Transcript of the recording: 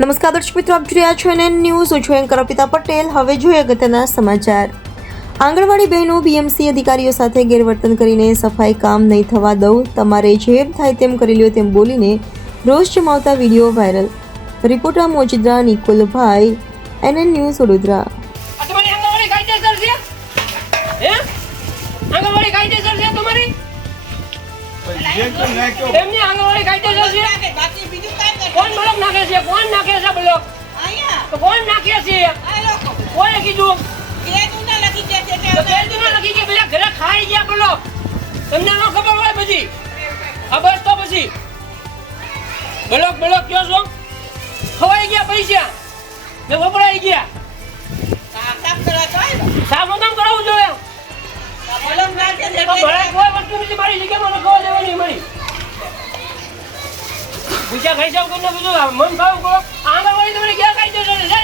નમસ્કાર દર્શક મિત્રો, આપ જોઈ રહ્યા છો NN ન્યૂઝ. હું છું એન્કર અર્પિતા પટેલ. હવે જોઈએ અગત્યના સમાચાર. આંગણવાડી બહેનો BMC અધિકારીઓ સાથે ગેરવર્તન કરીને સફાઈ કામ નહીં થવા દઉં, તમારે જેમ થાય તેમ કરી લ્યો તેમ બોલીને રોષ જમાવતા video viral. Reporter Mojidra Nikulbhai, NN news Vadodara. એમની આંગણવાડી કાયદેસર છે. કોણ બ્લોક નાખે છે? કોણ નાખે છે બ્લોક? તો કોણ નાખે છે? કોણે કીધું? પેજુના લખી કે પેલા ઘરે ખાઈ ગયા બ્લોક. તમને ન ખબર હોય બધી ખબર તો પછી બ્લોક કયો છો? ખવાઈ ગયા પૈસા ને વપરાઈ ગયા. સાફ કામ કરાવવું જોઈએ. કોઈ વસ્તુ નથી મારી જગ્યામાં લખવા દેવાની મળી. પૂછા ખાઈ જાવ કરીને બધું મન ભાવ કરો. આંગણવાડી તમારે ક્યાં કાયદેસર છે?